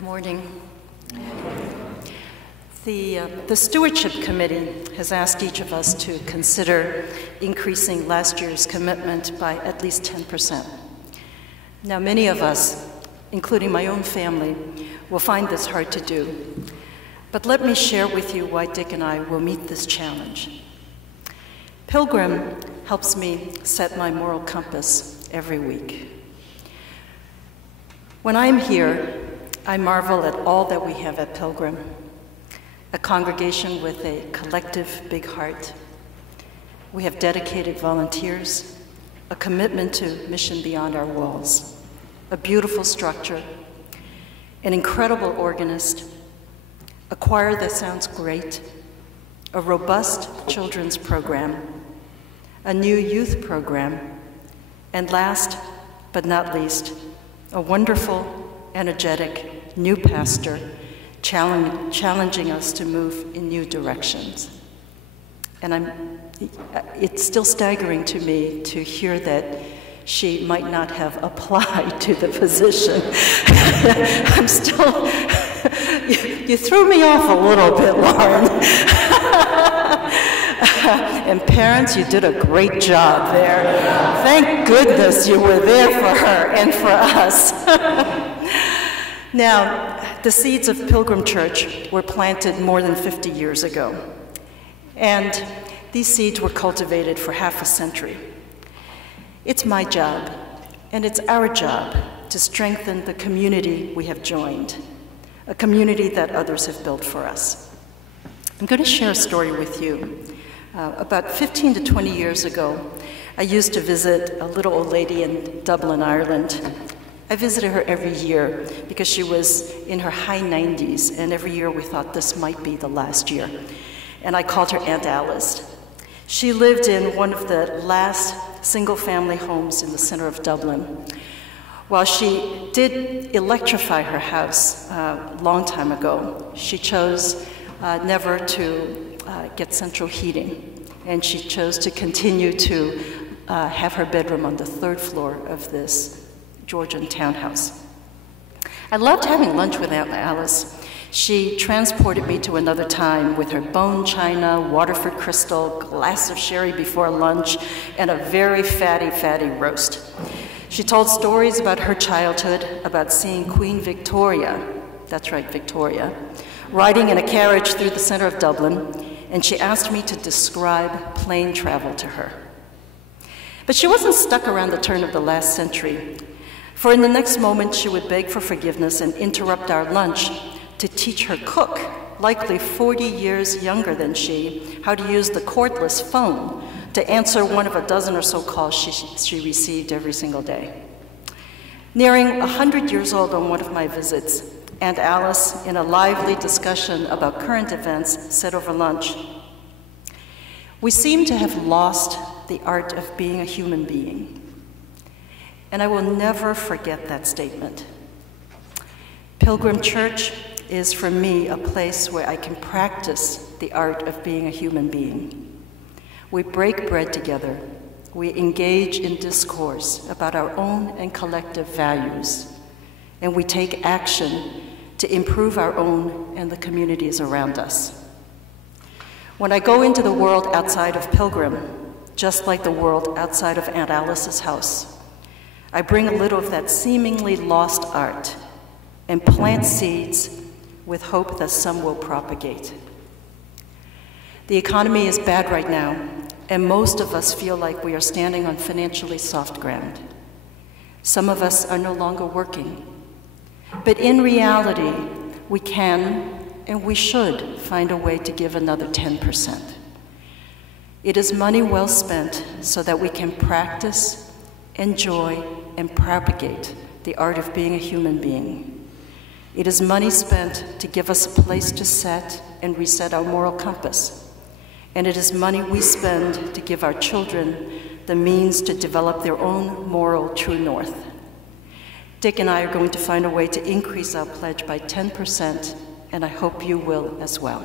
Good morning. The Stewardship Committee has asked each of us to consider increasing last year's commitment by at least 10%. Now, many of us, including my own family, will find this hard to do. But let me share with you why Dick and I will meet this challenge. Pilgrim helps me set my moral compass every week. When I'm here, I marvel at all that we have at Pilgrim, a congregation with a collective big heart. We have dedicated volunteers, a commitment to mission beyond our walls, a beautiful structure, an incredible organist, a choir that sounds great, a robust children's program, a new youth program, and last but not least, a wonderful, energetic new pastor challenging us to move in new directions. And it's still staggering to me to hear that she might not have applied to the position. I'm still, you threw me off a little bit, Lauren. And parents, you did a great job there. Thank goodness you were there for her and for us. Now, the seeds of Pilgrim Church were planted more than 50 years ago. And these seeds were cultivated for half a century. It's my job, and it's our job, to strengthen the community we have joined, a community that others have built for us. I'm going to share a story with you. About 15 to 20 years ago, I used to visit a little old lady in Dublin, Ireland. I visited her every year because she was in her high 90s, and every year we thought this might be the last year. And I called her Aunt Alice. She lived in one of the last single-family homes in the center of Dublin. While she did electrify her house a long time ago, she chose never to get central heating, and she chose to continue to have her bedroom on the third floor of this Georgian townhouse. I loved having lunch with Aunt Alice. She transported me to another time with her bone china, Waterford crystal, glass of sherry before lunch, and a very fatty roast. She told stories about her childhood, about seeing Queen Victoria, that's right, Victoria, riding in a carriage through the center of Dublin, and she asked me to describe plane travel to her. But she wasn't stuck around the turn of the last century, for in the next moment she would beg for forgiveness and interrupt our lunch to teach her cook, likely 40 years younger than she, how to use the cordless phone to answer one of a dozen or so calls she received every single day. Nearing 100 years old on one of my visits, Aunt Alice, in a lively discussion about current events, said over lunch, "We seem to have lost the art of being a human being." And I will never forget that statement. Pilgrim Church is, for me, a place where I can practice the art of being a human being. We break bread together. We engage in discourse about our own and collective values. And we take action to improve our own and the communities around us. When I go into the world outside of Pilgrim, just like the world outside of Aunt Alice's house, I bring a little of that seemingly lost art and plant seeds with hope that some will propagate. The economy is bad right now, and most of us feel like we are standing on financially soft ground. Some of us are no longer working. But in reality, we can and we should find a way to give another 10%. It is money well spent so that we can practice, enjoy, and propagate the art of being a human being. It is money spent to give us a place to set and reset our moral compass. And it is money we spend to give our children the means to develop their own moral true north. Dick and I are going to find a way to increase our pledge by 10%, and I hope you will as well.